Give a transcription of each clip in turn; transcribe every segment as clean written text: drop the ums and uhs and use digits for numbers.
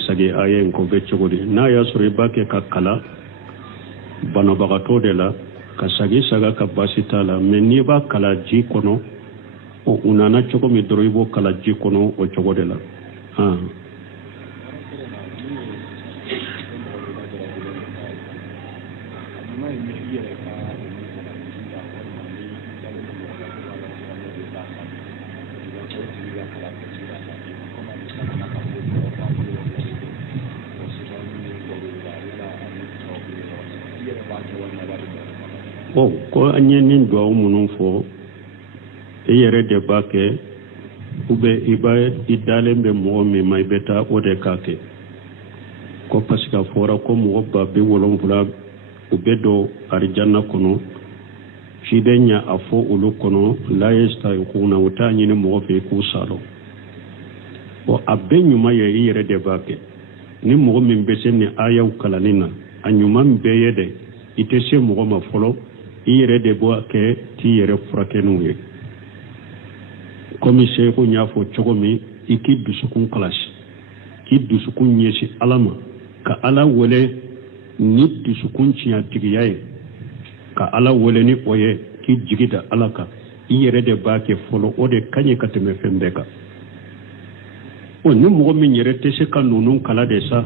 sage ayen ko be cogodi na ya sore bake ka kala bana bagato de la ka sage saga ka basita la menni ba kala ji kono o unana chogo mi doroibo kala ji kono o chogode la ko anyenin do munun fo e yere de bake ube iba idalembe mo mi may beta o de kake ko pasika fora ko mo ba be wolon fula ube do arjanna kono fidenya afo ulu kono la yesta kuna utani ni mo fe ku salo o abenyu maye yere de bake ni mo min beseni ayaw kalanina anyuma mbeyede itese mo ma folo iyere de bo ke ti yere furakenu ye komi seko nyafo chogomi iki dusukun kalashi ki dusukun nyesi alama ka ala wole ni dusukun ciya tigiyaye ka ala wole ni oye ki jigida alaka iyere de ba ke folo ode kanye kateme fembeka o ni mo min yere tese kan nunun kala de sa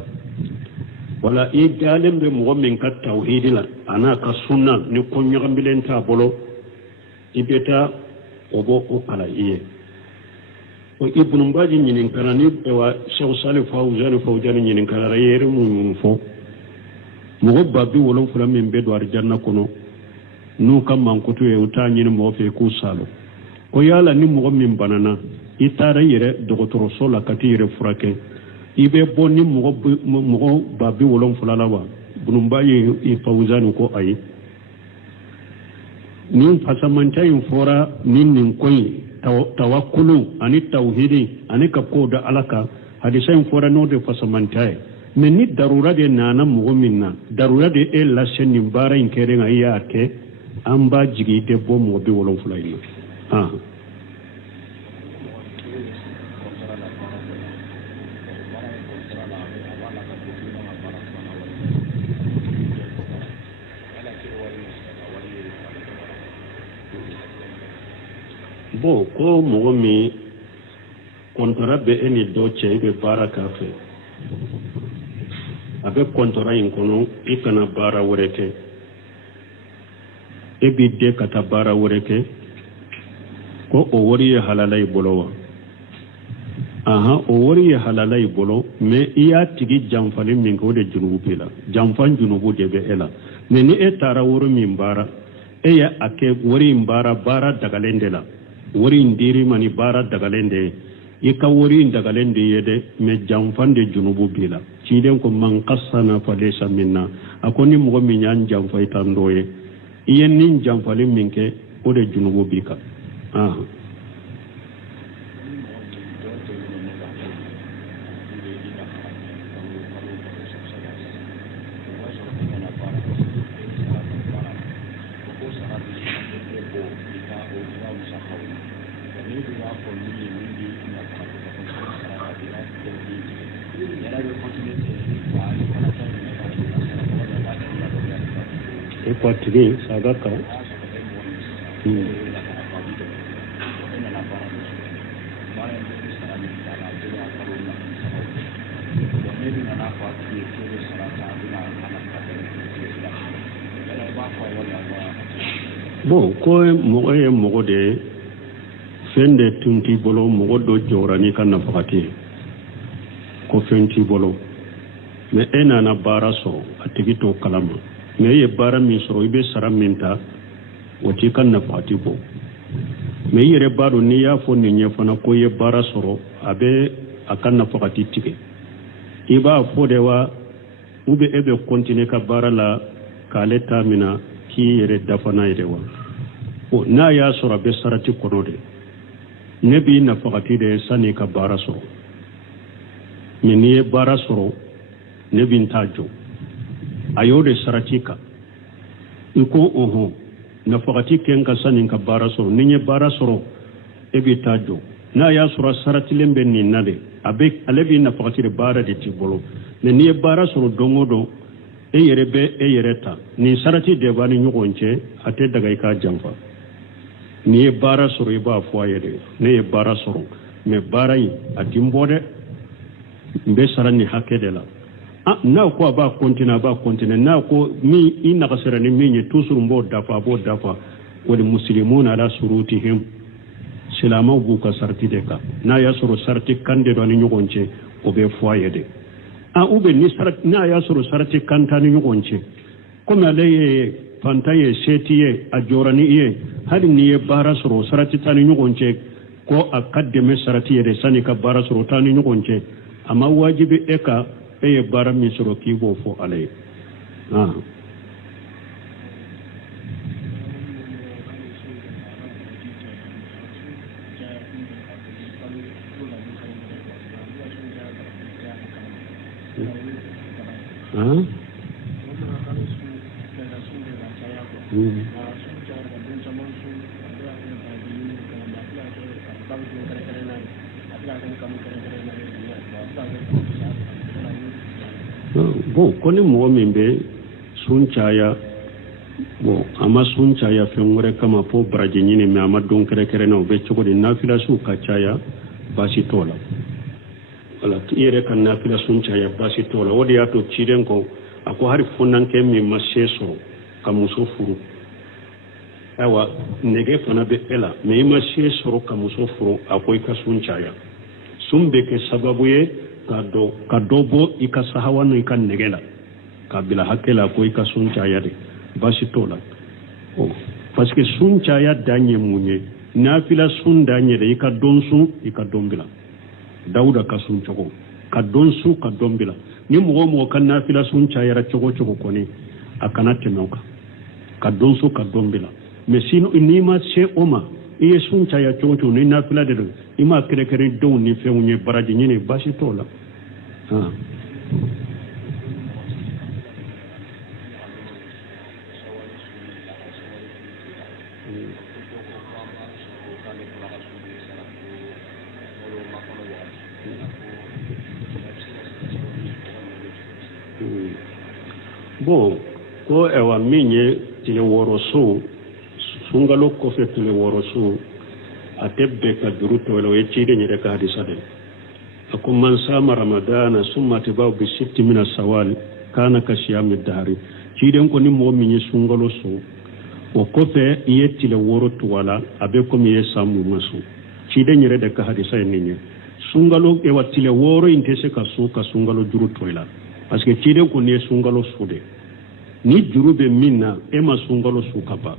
wala e dalem be mo min ka tawhidila ana ka sunna ni ko nyogambilen ta bolo ibeta obo o kala iye o ibnu mbaji nyinin kana ni wa shaw salif fawzan nyinin kana rayere mun fo mo babbi wolon fula min be do arjanna kono nu kam man ko to e uta nyin mo fe ku salo ko yala ni mo min banana itara yere dogotoro sola katire furake ibe bonni mo babbi wolon fula lawa ibnu mbaji e fawzan ko ayi nin fasamantayin fora nin koyi tawakkulu ani tauhidi ani kapko da alaka hadisain fora no de fasamantai men ni darura de nana mu'minna darura de e la shenin bara in kere nga yake amba jigi de bo mo be wolon fulay bo ko mo mi kontora be eni doce be baraka fe abe kontora in kono ikana bara woreke e bi de kata bara woreke ko o wori halalay bolowa o wori halalay bolo me iya tigi jamfali min ko de junubu pila jamfan junubu de be ela me ni e tara woro min bara e ya ake wori bara dagalende la wori ndiri mani bara dagalende ika wori dagalende yede me jamfande junubu bila ciden ko man qassana fa laysa minna akoni mo mi nyan jamfa itandoye iyen nin jamfale minke o de junubu bika Tigi sagaka bon ko mo de fende tunti bolo mo do jorani kan na fakati ko fenti bolo me ena na baraso atigi to kalama me ye bara min soro ibe sara minta wati kan na fati ko me yere baro ni ya fo ni nya fana ko ye bara soro abe akan na fakati tike iba fo de wa ube ebe continue ka bara la kale tamina ki yere dafana yere wa o na ya soro be sarati kono de ne bi na fakati de sani ka bara soro me ni ye bara soro ne bin tajo ayode saratika iko na fakati kenga sanin ka bara soro ninye bara soro ebi tajo na ya sura saratilembe ni nade ale bi nafagatire baara de ti bolo mais ni ye baara sɔrɔ don o don e yɛrɛ bɛ e yɛrɛ ta nin sarati de b'a ni ɲɔgɔn cɛ a tɛ daga i k'a janfa n'i ye baara sɔrɔ i b'a fɔ a ye de ne ye baara sɔrɔ mais baara in a ti n bɔ dɛ n bɛ sara nin hakɛ de la n'a ko a b'a continuer n'a ko min i nagasɛra ni min ye toujours n b'o dafa a b'o dafa wali muslimuna ala surutihim silamɛw b'u ka sarati de kan n'a y'a sɔrɔ sarati kan de don ni ɲɔgɔn cɛ o bɛ fɔ a ye de ou bien n'a y'a sɔrɔ sarati kan t'an ni ɲɔgɔn cɛ komi ale ye fantan ye seti ye a jɔra ni i ye hali n'i ye baara sɔrɔ sarati t'an ni ɲɔgɔn cɛ ko a ka dɛmɛ sarati ye de sanni ka baara sɔrɔ t'an ni ɲɔgɔn cɛ a ma wajibi e kan e ye baara min sɔrɔ k'i b'o fɔ ala ye bon ko ni mɔgɔ min bɛ sun caya bon a ma sun caya fɛn wɛrɛ kama fo baraji ɲini mais a ma don kɛrɛkɛrɛn na o bɛ cogo di nafilasiw ka caya baasi t'o la wala i yɛrɛ ka nafila sun caya baasi t'o la o de y'a to ciden ko a ko hari fondankɛ min ma se sɔrɔ ka muso furu ayiwa nege fana bɛ e la mais i ma se sɔrɔ ka muso furu a ko i ka sun caya sun bɛ kɛ sababu ye ka dɔ bɔ i ka sahawa ni ka nege la ka bila hakɛ la ko i ka sun caya de baasi t'o la parce que sun caya dan ye mun ye nafila sun dan ye de i ka dɔn sun i ka dɔn bila dawuda ka sun cogo ka dɔn sun ka dɔn bila ni mɔgɔ o mɔgɔ ka nafila sun cayara cogo cogo kɔni a kana tɛmɛ o kan ka dɔn sun ka dɔn bila mais sinon n'i ma se o ma i ye sun caya cogo cogo ni nafila de don i ma kɛrɛkɛrɛ denw ni fɛnw ye baraji ɲini baasi t'o la bon ko ewa min ye tile wɔɔrɔ so sunkalo kɔfɛ tile wɔɔrɔ so a tɛ bɛn ka juru to la o ye ciden yɛrɛ ka hadisa de a ko man sama ramadana summa atba'u bi sitti min as-sawal kana ka siyami dahari ciden ko ni mɔgɔ min ye sunkalo so o kɔfɛ i ye tile wɔɔrɔ to a la a bɛ komi i ye san mugan so ciden yɛrɛ de ka hadisa ye nin ye sunkalo ewa tile wɔɔrɔ in tɛ se ka so ka sunkalo juru to i la parce que ciden ko ni ye sunkalo so de ni juru bɛ min na e ma sunkalo so ka ban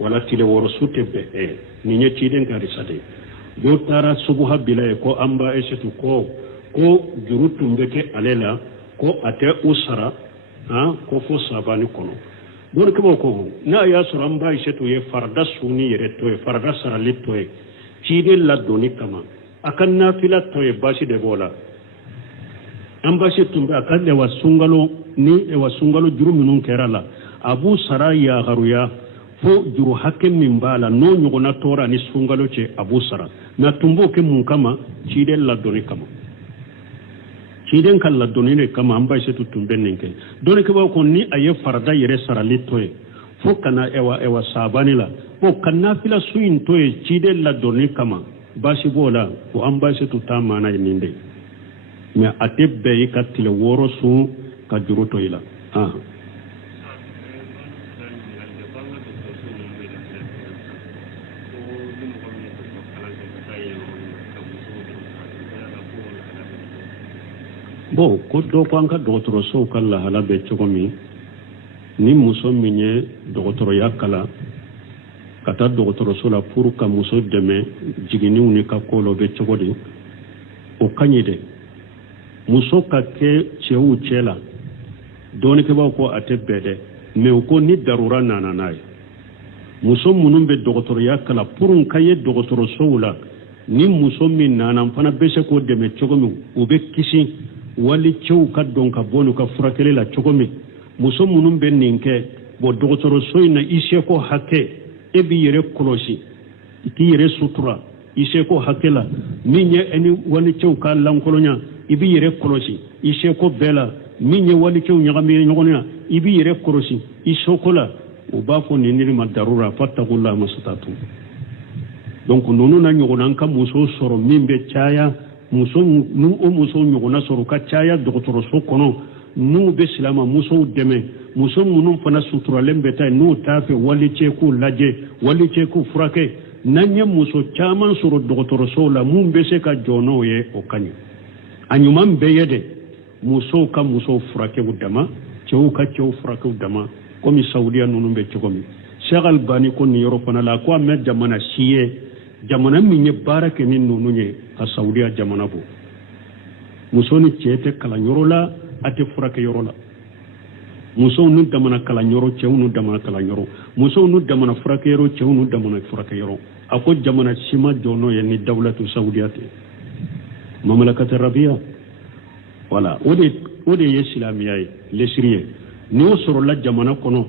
wala tile wɔɔrɔ su tɛ bɛn nin ye ciden ka hadisa de dɔ taara subuha bila ye ko an ba esetu ko juru tun bɛ kɛ ale la ko a tɛ u sara ko fo sabani kɔnɔ dɔnni kama ko n'a y'a sɔrɔ an ba esetu ye farada suni yɛrɛ tɔ ye farada sarali tɔ ye ciden ladonni kama a ka nafila tɔ ye baasi de b'o la an baasi tun bɛ a ka ewa sunkalo juru minnu kɛra la a b'u sara yagaruya fo juru hakɛ min b'a la n'o ɲɔgɔnna tɔɔrɔ ani sunkalo cɛ a b'u sara nka tun b'o kɛ mun kama ciden ladonni kama ciden ka ladonni de kama an baasi tun bɛ nin kɛ dɔnni kɛ b'a ko ni a ye farada yɛrɛ sarali tɔ ye fo ka na ewa sabani la ka nafila su in tɔ ye ciden ladonni kama baasi b'o la o an baasi t'a maana ye nin de mais a tɛ bɛn i ka tile wɔɔrɔ sun ka juru to i la bon ko dɔ ko an ka dɔgɔtɔrɔsow ka lahala bɛ cogo min ni muso min ye dɔgɔtɔrɔya kalan ka taa dɔgɔtɔrɔso la pour ka muso dɛmɛ jiginniw ni ka ko la o bɛ cogo di o ka ɲi dɛ muso ka kɛ cɛw cɛ la dɔɔnikɛbaaw ko a tɛ bɛn dɛ mais u ko ni darura nana n'a ye muso minnu bɛ dɔgɔtɔrɔya kalan pour ka ye dɔgɔtɔrɔsow la ni muso min nana fana bɛ se k'o dɛmɛ cogo min u bɛ kisi wali cɛw ka dɔn ka bɔ n'u ka furakɛli la cogo min muso minnu bɛ nin kɛ bon dɔgɔtɔrɔso in na i seko hakɛ e b'i yɛrɛ kɔlɔsi i k'i yɛrɛ sutura iseko hakela minye eni wali cew ka lankolonya ibi yere korosi iseko bela minye wali cew nyagami nyogonya ibi yere korosi isokola ubafo ni nilima darura fattaqullaha masatatu donc nonu na nyogona ka muso soro mimbe chaya muso nu o muso nyogona soro ka chaya dogotoro so kono nu be silama muso deme muso munun fana sutura lembe tay nu tafe wali ceku laje wali ceku frake nanye muso chaman soro dogotoro so la mumbe se ka jono ye o kanyo anyuman beyede muso ka muso frake udama cewu ka cewu frake udama komi saudiya nunu be cekomi Cheikh Albani ko ni yoro fana la ko amet jamana siye jamana minye barake min nunu nye ka saudiya jamana bo muso ni cete kala nyorola ate frake yorola muso nu damana kala nyoro cewu nu damana kala nyoro muso nu damana frake yoro cewu nu damana frake yoro ako jamana sima jono ye ni dawlatu saudiyate mamlakat arabia wala ode ye islamiya le siriye ni o soro la jamana kono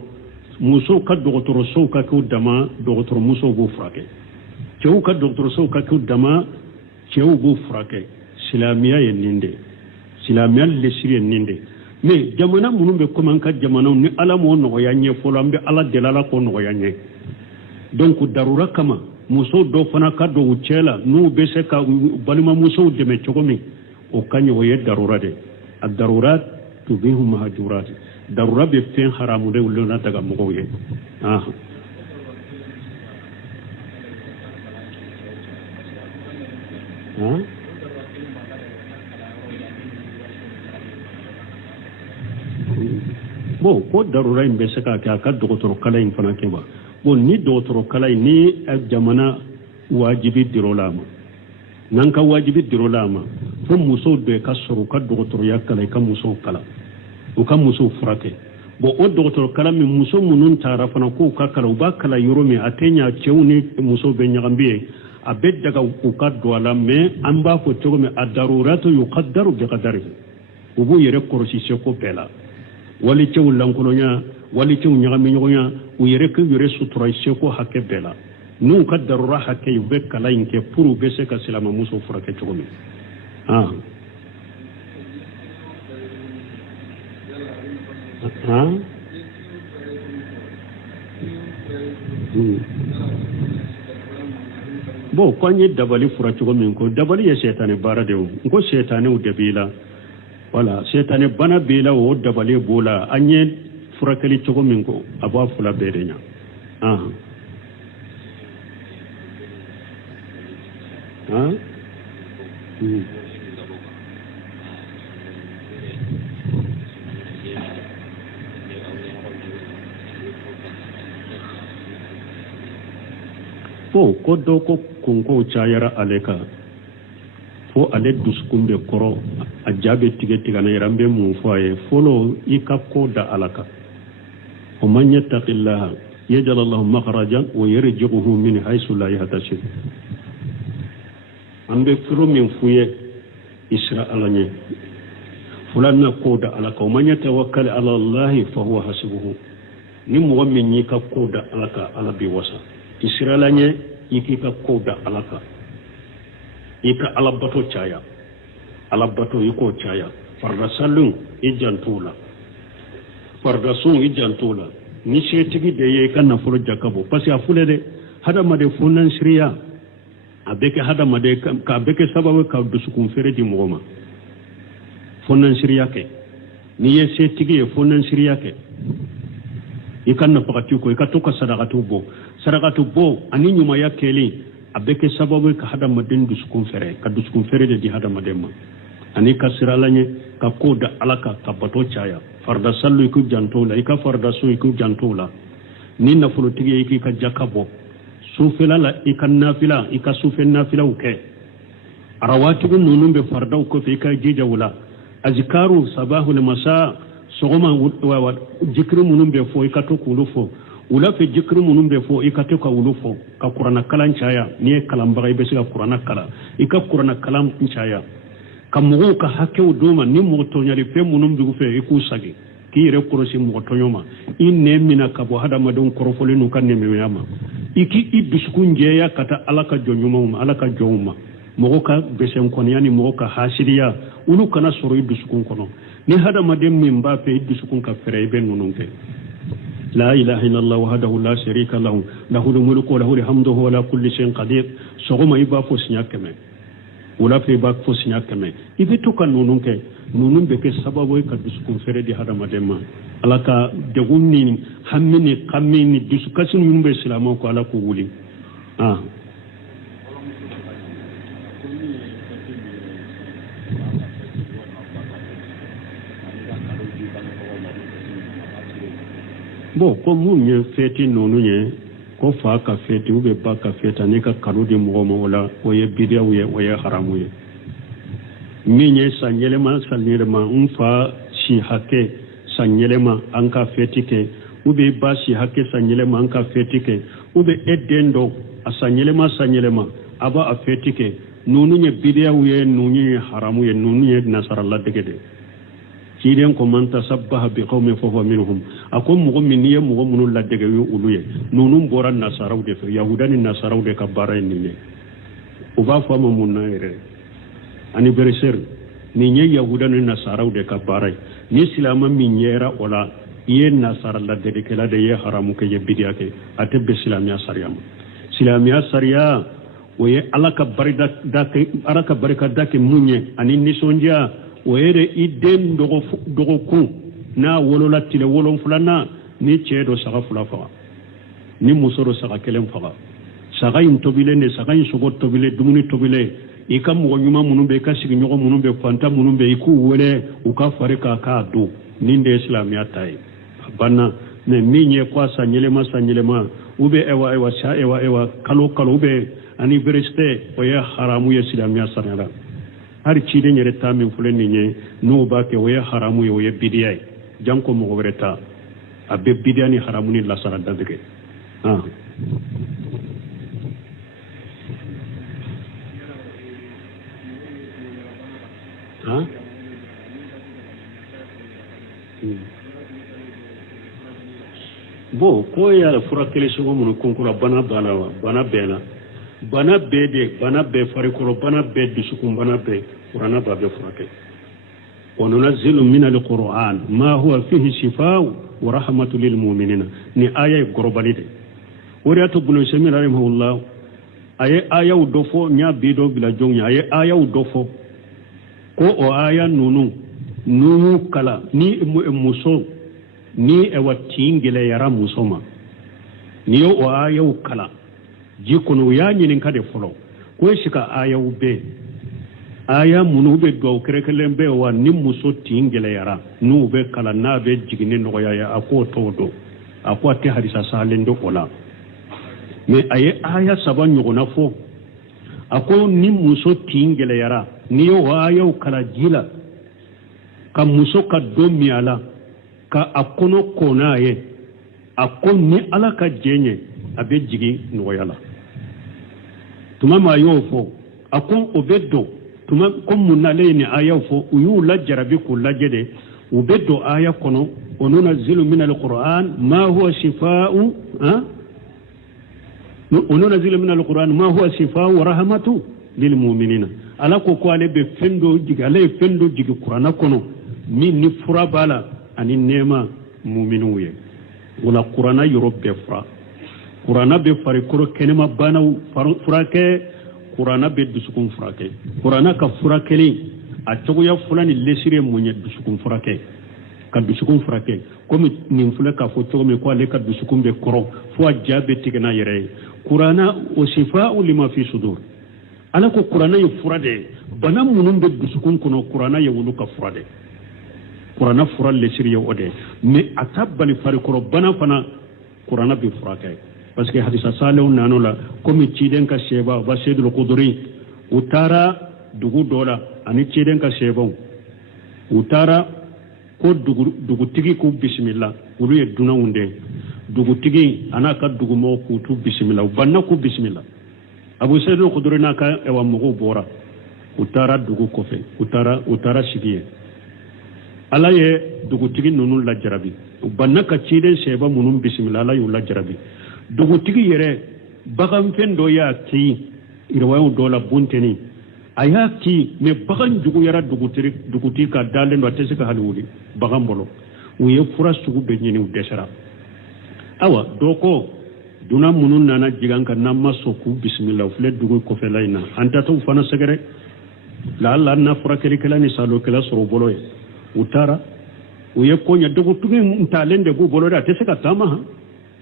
muso ka dogotoro so ka ko dama dogotoro muso go frake cewu ka dogotoro so ka ko dama cewu go frake islamiya ye ninde islamiya le siriye ninde mais jamana munun be comme ka jamana ni ala mo no yanye folo ambe ala delala ko no yanye donc darura kama muso do fana ka do ucela nu be se ka balima muso de me chogomi o kanyo ye darura de ad darurat tubihu mahjurat darura be fen haramu de ulona daga mo ye bon ko darura imbe se ka ka dogotoro kala in fana keba bon ni dogotoro kala ni jamana wajibi dirolama nan ka wajibi dirolama fo muso be ka soro ka dogotoro yakala ka muso kala o ka muso frate bon o dogotoro kala mi muso munun tara fana ko ka kala u ba kala yoro mi atenya cewni muso be nyagambe abed daga u ka do ala me amba ko togo me adaruratu yuqaddaru bi qadarihi ubu yere korosi ko bela wali cew lankolonya wali cew nyagami nyogonya u yere ke yere sutura ko hakke bela nu ka darura hakke yube kala inke puru bese ka silama muso furake chogomi bo kwanye dabali fura chogomi ko dabali ya shetane bara de ko shetane u debila wala shetane bana bela o dabale bola anye furakali chogomi ko aba fula bedenya ko do ko kunko chayara aleka fo ale duskumbe koro ajabe tige na yarambe mu foye folo ikakko da alaka o man yattaqillaha yaj'al Allahu makhrajan wa yarzuquhu min haythu la yahtasib ambe furo min fuye isra alanye fulanna ko da alaka o man yatawakkal ala Allah fa huwa hasibuhu ni mo min yikakko da alaka alabi wasa isra alanye yikakko da alaka ika alabato chaya alabato yiko chaya farda salun ijantula farda sun ijantula ni shetigi de ye kana furo jakabo parce que afule de hada made funan shriya abeke hada made ka beke sababu ka dusukun fere di mogoma funan shriya ke ni ye shetigi ye funan shriya ke ikanna pakati ko ikatoka sadaqatu bo ani nyuma ya keli abeke sababu ka hada maden dusukun fere ka dusukun fere de di hada madema ani kasiralanye ka koda alaka ka bato chaya farda sallu iku jantola ika farda su iku jantola ni na fulutigi iki ka jakabo sufela la ika nafila ika sufen nafila uke arawatibu nunumbe farda uko fi ika jija wula azikaru sabahu masa sogoma wa jikru munumbe fo ika to kulufo ula fe jikru munumbe fo ika to ka ulufo ka qur'ana kalan chaya ni kalamba ibe sika qur'ana kala ika qur'ana kalam chaya kamugo ka hakew doma ni mo to nyari fe munum dugu fe iku sagi ki re korosi mo to nyoma inne mina ka bo hada madon korofole nu kan ne me yama iki idusukun jeya kata alaka jonyuma alaka joma mogo ka besen koniyani mogo ka hasiriya ulu kana soro idusukun kono ni hada madem min ba fe idusukun ka fere be nununke la ilaha illallah wahdahu la sharika lahu lahul mulku wa lahul hamdu wa la kulli shay'in qadir sogoma iba fo sinyakeme wala fe ba fo sinyakeme ibe to kan nununke nunun be ke sababu ka dusukun fere di hada madem alaka degunni hammini kamini dusukasin mun be silamo ko ala ko wuli bon ko mun ye feti nonu ye ko fa ka feti ube ba ka feta ne ka karudi mo mo wala o ye bidiya o ye haramu ye minye sanyelema salirema umfa shi hake sanyelema anka feti ke ube ba shi hake sanyelema anka feti ke ube edendo sanyelema aba a feti ke nonu ye bidiya ye nonu ye haramu ye nonu ye nasaralla degede kiden ko man tasabbaha bi qaumin fa huwa minhum akum mu'min niye mu'minun la dege yu uluye nunum boran nasaraw de fe yahudani nasaraw de ka bara ni ne o ba fa mun na ere ani bereser ni nye yahudani nasaraw de ka bara ni silama min yera ola ye nasara la dege kala de ye haramu ke ye bidiya ke ate be silamiya sariya o ye alaka barika dake munye ani nisonja were iden dogo ku na wolola tile wolon fulana ni cedo saga fula faga ni musoro saga kelen faga saga in tobile ne saga in sogo tobile dumuni tobile ikam mo nyuma munun be ka sigi nyogo munun be fanta munun be iku wole u ka fare ka do ninde islamiya tay banna ne minye kwa sanyelema ube ewa sha ewa kalo ube ani bereste o ya haramu ya islamiya sanara har cide nyere tamin fulen ni no ba ke waya haramu yo ye bidiyai janko mo goreta abbe bidiyani haramu ni la sara dadege bo ko ya furakele sugo mun konkura bana be farikoro bana be dusukun bana be qur'ana ba be furake wa nunazzilu min al-qur'an ma huwa fihi shifaa'u wa rahmatu lil mu'minina ni aya gorobalide wori to bunu semira rahimahullah aya udofo nya bido bila jonya aya udofo ko o aya nunu kala ni muso ni ewa tingile yara musoma ni o aya kala jikunu ya nyinin kade folo ko shika aya ube aya munu be do kerekelen be wa ni muso tingele yara nu be kala na be jigini no ya ako todo ako te hadisa salendo ola me aya saban yugo na fo ako ni muso tingele yara ni yo aya kala jila ka muso ka domi ala ka akono konaye akon ni ala ka jenye abe jigi no yala tuma ma yofo akon obedo tuma kom munale ni aya fo uyu la jarabi ko lajede obedo aya kono onuna zilu min alquran ma huwa shifaa'u onuna zilu min alquran ma huwa shifaa'u wa rahmatu lil mu'minina ala ko ale be fendo jigi qur'ana kono min ni fura bala ani nema mu'minuye wala qur'ana yurobbe fura qur'ana be fari koro kenema banaw furake qur'ana be dusukun furake qur'ana ka furakeli a togoya fulani lesire munye dusukun furake ka dusukun furake komi nin fula ka fo togo me ko ale ka dusukun be koro fo jabe tigena yere qur'ana o shifa'u lima fi sudur ala ko qur'ana ye furade bana munun be dusukun kono qur'ana ye wulu ka furade qur'ana fural lesire ye ode me atabali fari koro bana fana qur'ana be furake parce que hadisa salew nanola komi ciden ka sheba ba sedul qudri utara dugu dola ani ciden ka sheba utara ko dugu tigi ku bismillah ulu ye duna unde dugu tigi anaka dugu mo ku tu bismillah banna ku bismillah abu sedul qudri naka ewa mugo bora utara dugu kofe utara sigiye ala ye dugu tigi nunu la jarabi banna ka ciden sheba munum bismillah la yu la jarabi dugutigi yere bagan fen do ya ki irwayo do la bunteni aya ki me bagan jugu yara duguti ka dalen do tese ka halwudi bagan bolo uye fura sugu be nyini u desara awa doko duna munun nana jiganka namma soku bismillah fle dugu ko felayna anta to fana segere la alla na fura kele kala ni salo kala soro bolo e utara uye konya dugu tugi ntalende bu bolo da tese ka tama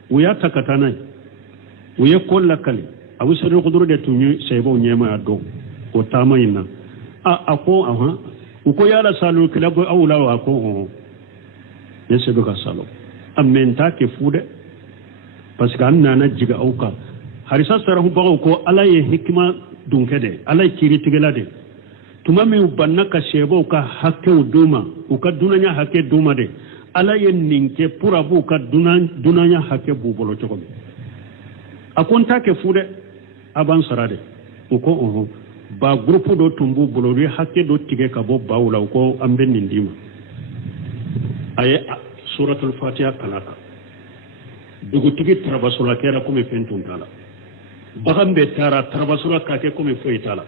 uya takatana uye kolla kali awu sere kuduro de tunyu sebo nyema ado ko tama ina ako aha uko yala salo kala bo awla wa ko yese do ka salo amenta ke fude parce que annana jiga auka harisa sarahu bago ko ala ye hikma dunkede ala kiri tigelade tuma mi banna ka shebo ka hakke duma uka dunanya hakke duma de ala ye ninke pura bu ka dunanya hakke bu bolo chokobe akonta ke fude aban sarade uko ba groupe do tumbu bolo ri hakke do tige ka bo bawla ko ambe nindima aye suratul fatiha kanaka dugutigi tarabasula kera kome fentun tala bagambe tara tarabasula kake kome foi tala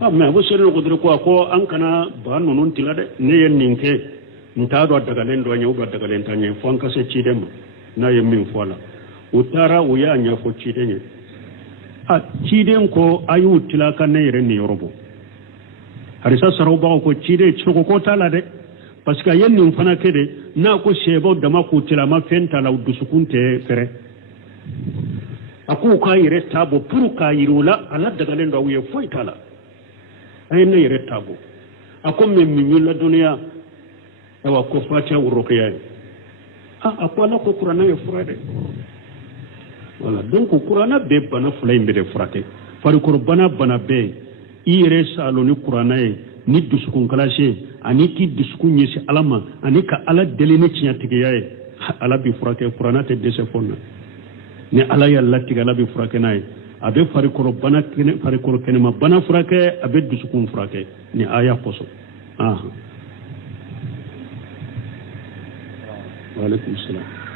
amma bo sere ko dire ko an kana ba nonon tilade ne yen ninke nta do daga len do nyaw do daga len tanye fon ka se cidem na yem min fola utara uya nya fo cidenye a ciden ko ayu tilaka ne yere ni yorobo harisa saro ba ko cide choko ko tala de parce que yen nin fana kede na ko shebo dama ko tilama fenta la dusukunte fere aku ka yire tabo pour ka yirula ala daga len do wiye foi tala ay ne yire tabo akom men min la dunya wa ko fatia urokiya akwa ko qur'ana ye furade wala donc qur'ana be bana fulay mbede furate fari qurbana bana be ire salo ni qur'ana ye ni dusukun kalashe ani ki dusukun yesi alama ani ka ala delene cinya tigiyaye ala bi furake qur'ana te dese fonna ni ala yalla tiga ala bi furake nay abe fari qurbana kene fari qurbana ma bana furake abe dusukun furake ni aya koso wa alaikum salam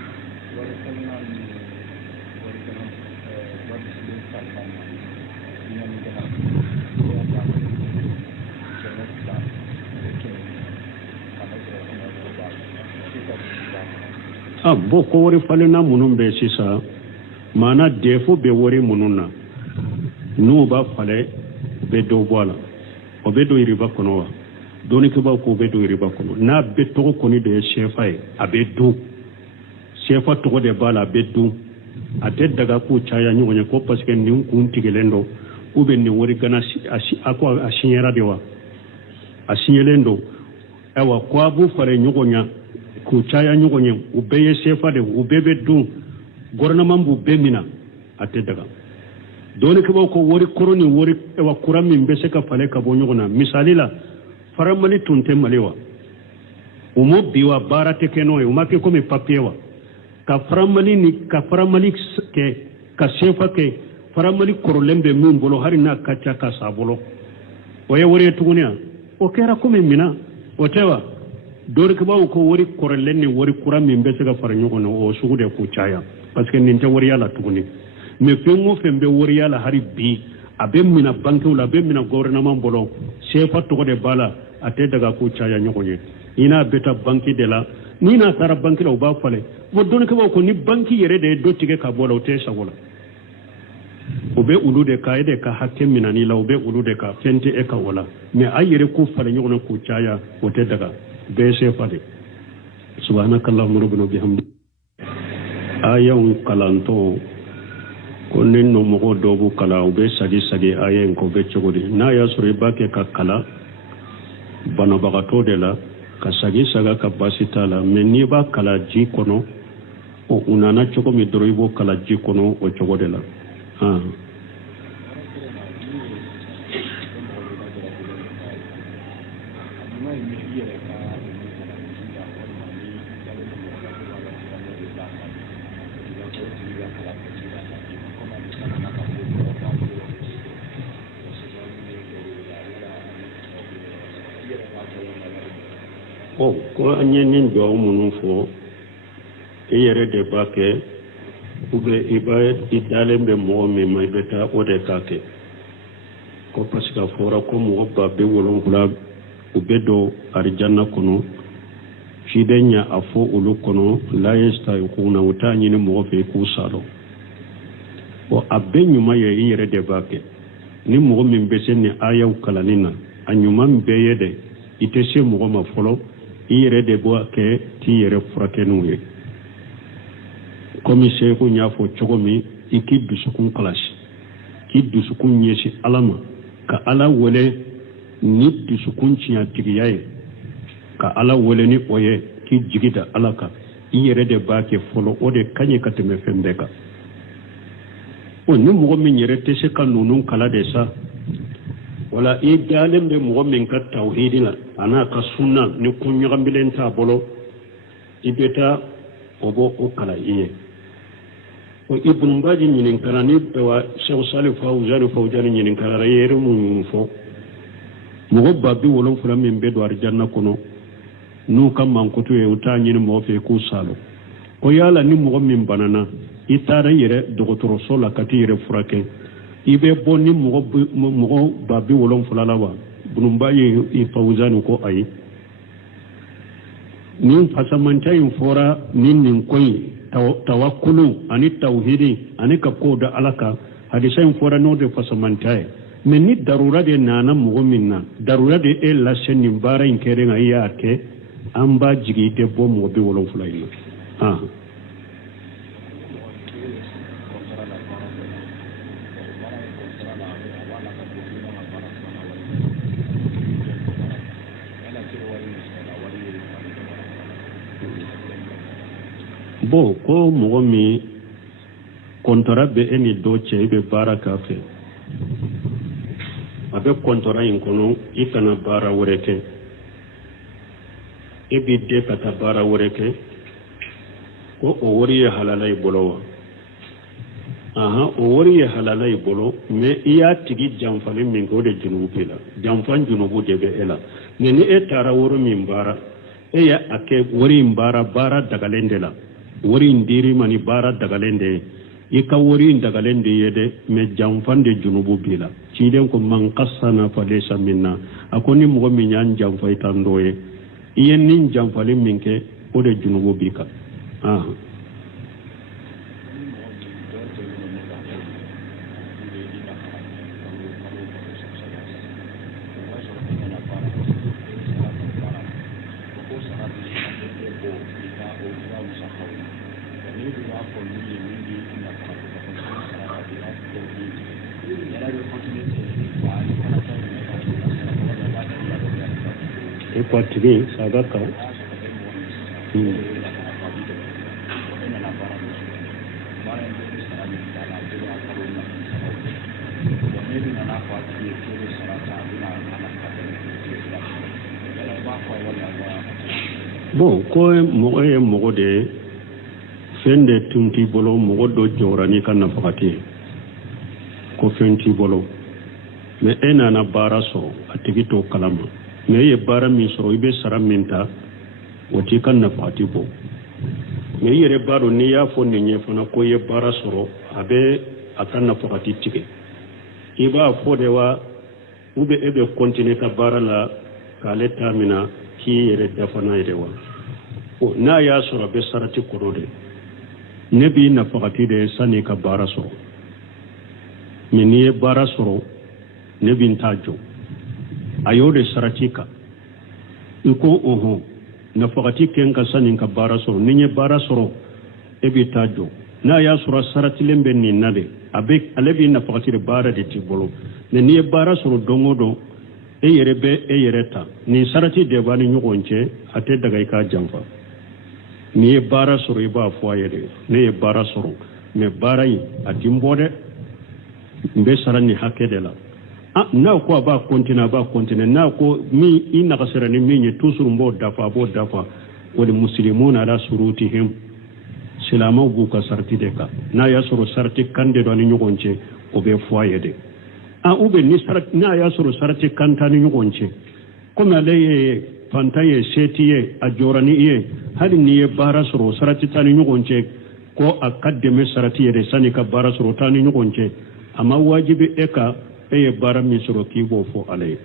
bo ko wori falena munun be sisa mana defo be wori mununna no ba fale be do bola o be do iriba kono wa doni ke ba ko be do iriba kono na be to ko ni de shefa e abe do shefa to de bala be do ate daga ko chaya nyonya ko parce que ni kun tigelendo u be ni wori kana ako ashinyera de wa ashinyelendo ewa kwa bu fare nyonya ku chaya nyugonye ubeye sefa de ubebe du gouvernement bu bemina ate daga doni ke ko wori koroni wori ewa kurami mbese ka fale ka bo nyugona misali la faramali tunte malewa umo biwa barate keno e umake ko me papiewa ka faramali ke ka sefa ke faramali korolembe mun bolo harina kacha ka sabolo oye wori tugunya o kera ko me mina otewa dori ke bawo ko wori korellen ni wori kuram min be sega fara nyugo no o sugude ku chaya parce que ninte wori yala tuguni me fengo fembe wori yala hari bi abe mina banke wala abe mina gouvernement bolo sefa to de bala ate daga ku chaya nyugo ye ina beta banki de la ni na tara banki la ba fale wo doni ke bawo ko ni banki yere de do tige ka bolo te sagola obe ulude ka ede ka hakke mina ni la obe ulude ka fente e ka wala me ayere ku fale nyugo no ku chaya o te daga bese fade subhanakallahumma rabbana bihamdi ayun kalanto ko nenno mo do bu kala be sadi ayen ko be chogodi na ya sure bake ka kala bana bagato de la ka sagi saga ka basita la menni ba kala ji kono o unana chogo mi doroibo kala ji kono o chogode la ko anyen nin do munun fo e yere de bake ube iba idalembe mo mi mai beta ode kake ko pasika fora ko mo ba be wolon kula ube do arjanna kono fidenya afo ulu kono la yesta yukuna utanyi ni mo fe ku salo o abenyu maye yere de bake ni mo mi mbese ni ayaw kalanina anyuma mbeyede itese mo ma folo yere de bake ti yere frakenuye komi seko nyafo chogomi iki dusukun kalashi ki dusukun yeshi alama ka ala wele ni dusukun ciya tigiyaye ka ala wele ni oye ki jigida alaka yere de bake folo ode kanye kateme fembeka o ni mo min yere tese kan nunun kala de sa wala i dalem be mo min ka tauhidina ana ka sunna ni kunya gambilen ta bolo ibeta obo o kala iye o ibn baji nyinin karani bewa Sheikh Salih Fawzan nyinin karara yere mun fo mo babbi wolon fula min be do arjanna kono nu kam man kutu e uta nyini mo fe ku salo o yala ni mo min banana itara yere dogotoro sola katire furake ibe bonni mo babbi wolon fula lawa ibn baji Fawzan ko ayi nin fasamanta yin fora nin koyi tawakkulu ani tauhidi ani ka koda alaka hadisain fora no de fasamantaye men ni darura de nana mu'minna darura de ella senin bara in kere ngaya ke amba jigi de bo mo be wolon fulayno bo ko mo mi kontora be eni doce be baraka fe abe kontora in kono ikana bara woreke ebi de kata bara woreke ko o wori halalay bolo o wori halalay bolo me iya tigi jamfale min ko de junubu pela jamfan junubu de be ela neni e tara woro min bara e ya ake wori mbara bara dagalendela wori ndiri mani bara dagalende ika wori dagalende yede me jamfande junubu bila ciden ko man qassana fa laysa minna akoni mo mi nyan jamfay tandoye yen nin jamfale minke o de junubu bika Equatri, Sagaka. Bon, ko mogo de fende tunti bolo mogo do jorani kan nafakati ko fenti bolo me ena na baraso atigito kalama me ye bara mi so ibe saraminta woti kan nafakati bo me yere baro ni ya fo ni nyefona ko ye baraso abe akan nafakati tige iba fo de wa ube ebe continue ka barala kale tamina ki yere dafana yere wa o na ya soro be sarati korode nebi na fakati de sani ka baraso meni baraso nebi ntajo ayode saratika iko na fakati kenka sani ka baraso ninye baraso ebi tajo na ya soro sarati lembe ni nade abe alebi na fakati de bara de tibolo ne baraso dongodo eyerebe eyereta ni sarati de bani nyugonche ate daga ika jamfa ni bara soro iba foyede ne bara soro me barai atimbode mbe sarani hakede la na ko ba kontina na ko mi ina kasara ni mi tusuru mbo dafa wal muslimuna ala surutihim silama bu ka sarti de ka na ya soro sarti kande do ni nyugonche o be foyede ube ni sarati na ya soro sarati kanta ni nyugonche koma le fantaye setiye ajorani ye hali ni bara soro sarati tani nyugonche ko a ka dɛmɛ sarati yɛrɛ sani ka baara sɔrɔ taa ni ɲɔgɔn cɛ a ma wajibi e ka e ye baara min sɔrɔ k'i b'o fɔ ala ye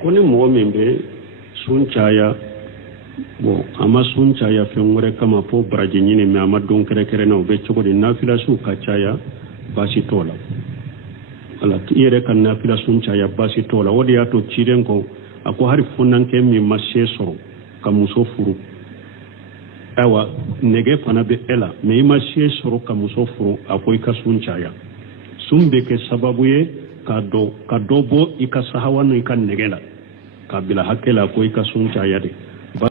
ko ni mɔgɔ min bɛ sun caya a ma sun caya fɛn wɛrɛ kama fo baraji ɲini mɛ a ma don kɛrɛkɛrɛ na o bɛ cogo di nafila su ka caya baasi t'o la ala i yɛrɛ ka nafila sun caya baasi t'o la o de y'a to cilen kɔ a ko hali funnankɛ min ma se sɔrɔ ka muso furu ayiwa nɛgɛ fana bɛ e la mɛ i ma se sɔrɔ ka muso furu a ko i ka sun caya sun bɛ kɛ sababu ye ka dɔ bɔ i ka sahawa n'o i ka nɛgɛ la k'a bila hakɛ la ko i ka sun caya de